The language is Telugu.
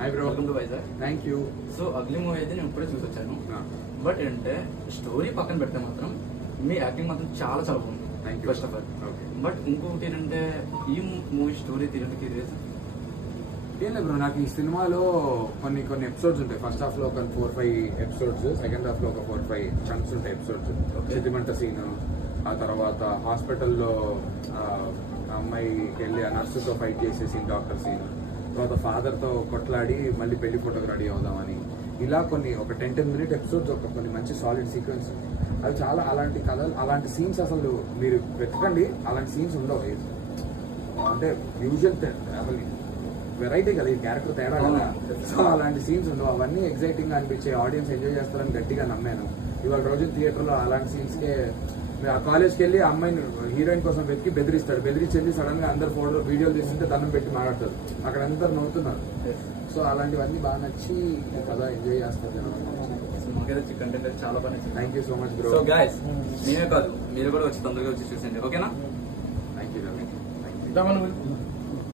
Hi bro. Welcome to Vizag. Thank you. So ugly movie అయితే నేను ఇప్పుడే చూసి వచ్చాను. బట్ ఏంటంటే స్టోరీ పక్కన పెడితే మాత్రం మీ యాక్టింగ్ మాత్రం చాలా చాలా బాగుంది. Thank you. First of all but ఇంకొకటి ఏంటంటే ఈ మూవీ స్టోరీ తీయడానికి రీజన్ ఏం లేదు బ్రో, నాకు ఈ సినిమాలో కొన్ని ఎపిసోడ్స్ ఉంటాయి. ఫస్ట్ హాఫ్ లో ఒక 4-5 ఎపిసోడ్స్, సెకండ్ హాఫ్ లో ఒక 4-5 చంక్స్ ఉంటాయి ఎపిసోడ్స్. సెంటిమెంట్ సీన్, ఆ తర్వాత హాస్పిటల్లో అమ్మాయికి వెళ్ళి ఆ నర్సుతో ఫైట్ చేసే సీన్, డాక్టర్ సీన్, తర్వాత ఫాదర్ తో కొట్లాడి మళ్ళీ పెళ్లి ఫోటోకి రెడీ అవుదామని, ఇలా కొన్ని ఒక 10 మినిట్ ఎపిసోడ్స్, ఒక కొన్ని మంచి సాలిడ్ సీక్వెన్స్. అవి చాలా అలాంటి కథలు, అలాంటి సీన్స్ అసలు మీరు వెతకండి, అలాంటి సీన్స్ ఉండవు. అంటే యూజువల్ అసలు వెరైటీ కదా, ఈ క్యారెక్టర్ తేడా కదా. సో అలాంటి సీన్స్ ఉండవు. అవన్నీ ఎగ్జైటింగ్ గా అనిపించే, ఆడియన్స్ ఎంజాయ్ చేస్తారని గట్టిగా నమ్మాను. ఇవాళ రోజు థియేటర్లో అలాంటి సీన్స్కే ఆ కాలేజ్కి వెళ్ళి అమ్మాయిని హీరోయిన్ కోసం వెతికి బెదిరిస్తాడు, బెదిరించి సడన్ గా అందరు ఫోటో వీడియోలు తీస్తుంటే దండం పెట్టి మాట్లాడతారు, అక్కడ అందరు నవ్వుతున్నారు. సో అలాంటివన్నీ బాగా నచ్చి కదా ఎంజాయ్ చేస్తారు. మాకైతే కంటెంట్ అయితే చాలా బాగా నచ్చింది. Thank you so much bro. So guys నేనే కాదు, మీరు కూడా వచ్చి తొందరగా వచ్చి చూసేయండి, ఓకేనా? Thank you. Thank you.